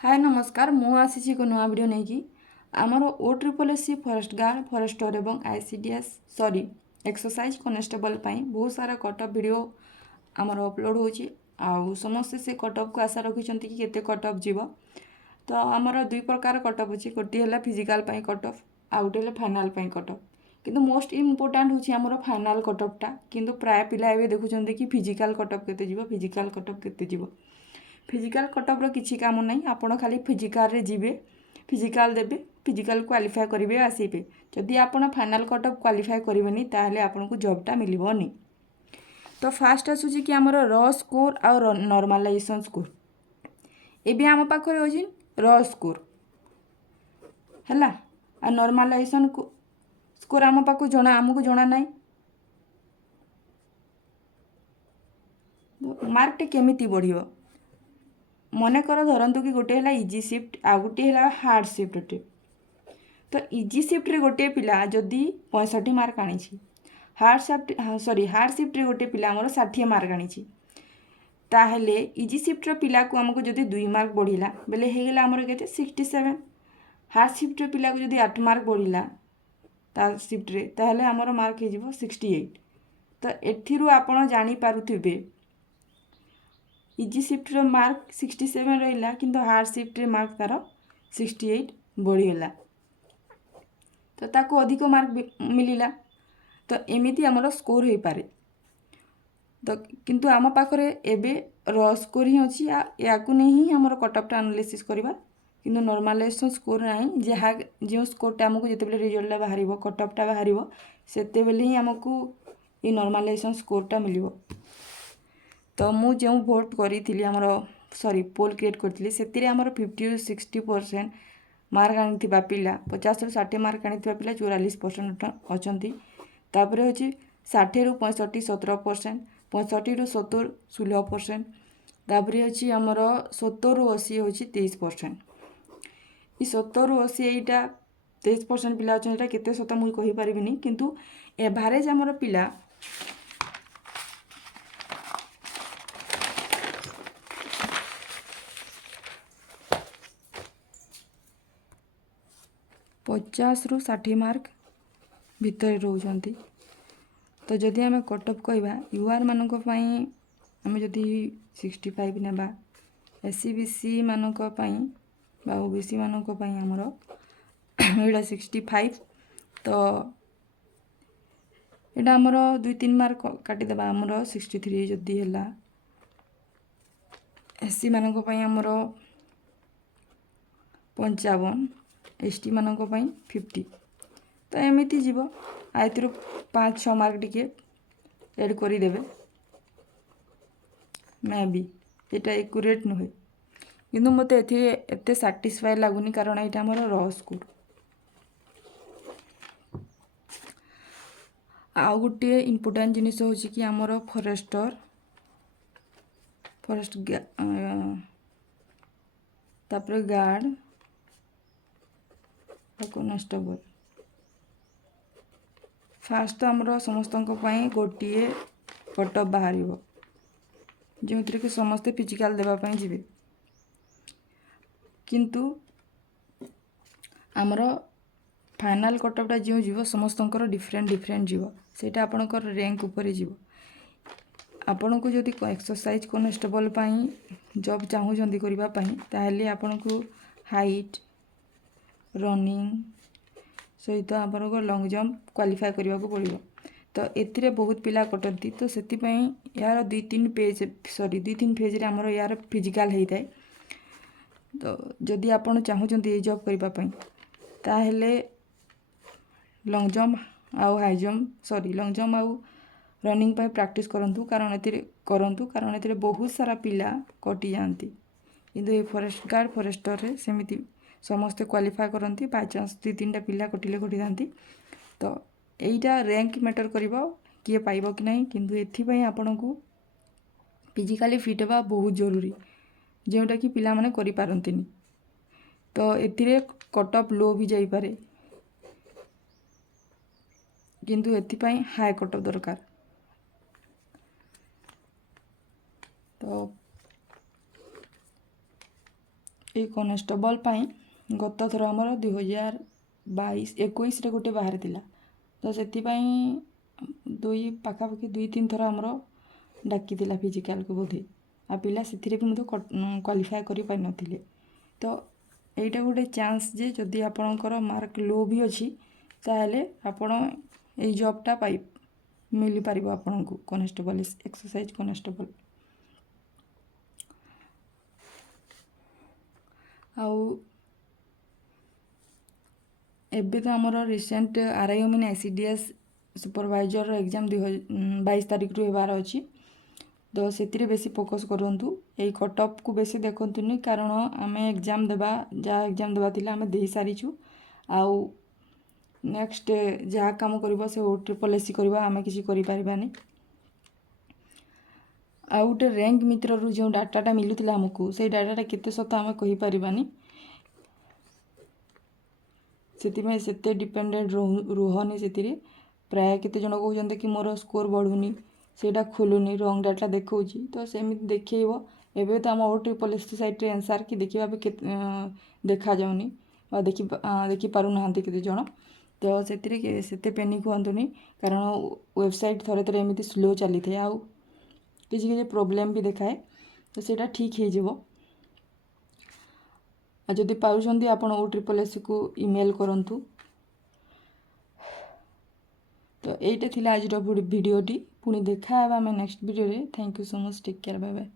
हाय नमस्कार मु आसी को नुआ वीडियो नहीं कि आमर ओ triple S C forest guard forester एवं आईसीडीएस सॉरी एक्सरसाइज कनेस्टेबल बहुत सारा कटअप वीडियो आमर अपलोड होची आउ समस्ते से कटअप को आशा रखिंट कि केते कटअप जीव तो आमर दुई प्रकार कटअप अच्छी गोटे है फिजिकाल कटअप आउ गोटे फाइनाल कटअप किंतु मोस्ट इम्पोर्टाट हूँ आमर फाइनाल कटअपटा किंतु प्राय पिला एवं देखुं कि फिजिकाल कटअप केते जीव फिजिकाल कटअप केते जीव फिजिकाल कटअप्र किसी काम नहीं आपण खाली फिजिकाल रे जीवे फिजिकाल देवे फिजिकाल क्वालिफाई करेंगे आसबे जदि आपण फाइनाल कटअप क्वालिफाई करेंगे ताहले आपन को जॉबटा मिलबनी। तो फास्ट आसूँ कि आमर र स्कोर आउ नॉर्मलाइजेशन स्कोर एबे आम पाखे अच्छी र स्कोर है आ नॉर्मलाइजेशन स्कोर आम पाक जना आमको जना ना मार्कटे केमी बढ़ मनकर धरतु कि गोटे है इजी शिफ्ट आ गोटे है हार्ड शिफ्ट तो इजी शिफ्ट गोटे पिला जदि 65 मार्क आनी हार्ड शिफ्ट हार्ड शिफ्ट गोटे पिला आमर 60 मार्क आनी ताहले इजी शिफ्ट पिला को आमको जदि 2 मार्क बढ़िला बेले होगला आमर के 67 हार्ड शिफ्ट पिला को जदि 8 मार्क बढ़िला ता शिफ्ट रे ताहले आमर मार्क हो 68 तो एथिरु आपण जानी पारुथिबे इजी शिफ्टर मार्क 67 रहा किंतु हार्ड शिफ्ट मार्क तार 68 बढ़ीगला तो ताको अधिक मार्क मिलला तो एमती आमर स्कोर हो पारे तो किंतु आम पाखरे एबे र स्कोर ही अच्छी या नहीं ही आमर कटअपटा एनालिसिस करवा किंतु नॉर्मलाइजेशन स्कोर ना जहाँ जो स्कोरटा आमको जिते रिजल्ट बाहर कटअपटा बाहर से ही आमको ये नॉर्मलाइजेशन स्कोरटा मिल तो मु जो भोट करी आमर सॉरी पोल क्रिएट करी से 50 to 60% मार्क आनी पिला 50 ରୁ 60 मार्क आनी पिला 44% अच्छा तापर हूँ 60 ରୁ 65 17% 65 ରୁ 70 16% तापर हूँ आमर 70 ରୁ 80 हूँ 23% ये 70 ରୁ 80 यहीटा 23% पिला अच्छा केते सत मुझे कहीपरि किंतु एभारेज आमर पिला 50 ରୁ 60 मार्क भितर रोचंती तो जदि आम कटअप कहवा यूआर मानक आम जदि 65 नेबा एससी बीसी मानक बा ओबीसी मानक आमर एटा 65 तो एटा आमर 2-3 मार्क काटिदेबा आमर 63 जदि है एससी मानक आमर 55 एसटी मानक 50 तो एमती जीव आयतिर 5-6 मार्क टिके add करदेवे may be Etah accurate नुहे किंतु मत एते साटिस्फाई लगुनि कारण यहाँ आमर र स्कोर आउ गोटे इम्पोर्टाट जिनिस हूँ कि आमर फरेस्ट तापर गार्ड कनेस्टेबल फास्ट आमर समस्त गोटे कटअप बाहर जो थी कि समस्ते फिजिकाल देवाई जी किंतु आमर फाइनाल कटअपटा जो जीव समस्त डिफरेंट जीव सेटा आपणकर रैंक उपर जीव आपण को जदि एक्सरसाइज कनेस्टेबल जॉब चाहूँगी करने आपण को हाइट रनिंग सहित आप लंग जंप क्वालिफाई करने को पड़ो तो एथिरे बहुत पिला कटती तो से यार 2-3 पेज सॉरी 2-3 पेज आमर यार फिजिकाल होता है तो जदि आप चाहूँगी ये जॉब करने ताहले लंग जंप आउ high jump sorry lung jump आउ रनिंग प्रैक्टिस करूँ कारण ए बहुत सारा पिला कटि जाती किंतु ये फॉरेस्ट गार्ड फॉरेस्टर रे सेमिति समस्ते क्वालिफाई करती बाय चांस 2-3टा पिला कटिले कटि जाती तो यहीटा रैंक मैटर कर किए पाइब कि नहीं किंतु एथिपाई आपण को फिजिकाली फिट होगा बहुत जरूरी जोटा कि पिला माने करि पारंतिनी तो एथिरे कटअप लो भी जाई पारे किंतु एथिपाई हाई कटअप दरकार तो এই କନେଷ୍ଟବଲ୍ ପାଇଁ ଗତ ଥର ଆମର 2022-21ରେ ଗୋଟେ ବାହାରିଥିଲା। ତ ସେଥିପାଇଁ ପାଖାପାଖି 2-3 ଥର ଆମର ଡାକିଥିଲା ଫିଜିକାଲକୁ ବୋଧେ, ଆଉ ପିଲା ସେଥିରେ ବି ମଧ୍ୟ କ୍ୱାଲିଫାଏ କରିପାରିନଥିଲେ। ତ ଏଇଟା ଗୋଟେ ଚାନ୍ସ ଯେ ଯଦି ଆପଣଙ୍କର ମାର୍କ ଲୋ ବି ଅଛି ତାହେଲେ ଆପଣ ଏଇ ଜବ୍ଟା ମିଳିପାରିବ ଆପଣଙ୍କୁ, କନେଷ୍ଟବଲ୍, ଏକ୍ସରସାଇଜ୍ କନେଷ୍ଟବଲ୍। ଆଉ ଏବେ ତ ଆମର recent RIMIN ICDS supervisor exam 22 ତାରିଖରୁ ହେବାର ଅଛି। ତ ସେଥିରେ ବେଶୀ ଫୋକସ୍ କରନ୍ତୁ, ଏଇ କଟଅଫ୍କୁ ବେଶୀ ଦେଖନ୍ତୁନି, କାରଣ ଆମେ ଯାହା ଏକ୍ଜାମ୍ ଦେବା ଥିଲା ଆମେ ଦେଇସାରିଛୁ। ଆଉ ନେକ୍ସଟ ଯାହା କାମ କରିବ ସେ OSSC କରିବା, ଆମେ କିଛି କରିପାରିବାନି। ଆଉ ଗୋଟେ ର୍ୟାଙ୍କ ମିତ୍ରରୁ ଯେଉଁ ଡାଟାଟା ମିଳୁଥିଲା ଆମକୁ, ସେଇ ଡାଟାଟା କେତେ ସତ ଆମେ କହିପାରିବାନି, ସେଥିପାଇଁ ସେତେ ଡିପେଣ୍ଡେଣ୍ଟ ରୁହନି ସେଥିରେ। ପ୍ରାୟ କେତେ ଜଣ କହୁଛନ୍ତି କି ମୋର ସ୍କୋର ବଢ଼ୁନି, ସେଇଟା ଖୋଲୁନି, ରଙ୍ଗ ଡାଟା ଦେଖାଉଛି। ତ ସେମିତି ଦେଖେଇବ। ଏବେ ତ ଆମ OSSC ସାଇଟ୍ରେ ଆନ୍ସର୍ କି ଦେଖିବା ବି ଦେଖାଯାଉନି ବା ଦେଖିପାରୁନାହାନ୍ତି କେତେ ଜଣ। ତ ସେଥିରେ ସେତେ ପେନିକ୍ ହୁଅନ୍ତୁନି, କାରଣ ୱେବସାଇଟ୍ ଥରେ ଥରେ ଏମିତି ସ୍ଲୋ ଚାଲିଥାଏ, ଆଉ କିଛି ପ୍ରୋବ୍ଲେମ୍ ବି ଦେଖାଏ। ତ ସେଇଟା ଠିକ୍ ହେଇଯିବ। ଆଉ ଯଦି ପାରୁଛନ୍ତି ଆପଣ OSSCକୁ ଇମେଲ୍ କରନ୍ତୁ। ତ ଏଇଟା ଥିଲା ଆଜିର ଭିଡ଼ିଓଟି। ପୁଣି ଦେଖା ହେବା ଆମେ ନେକ୍ସଟ ଭିଡ଼ିଓରେ। Thank you so much. Take care, bye bye.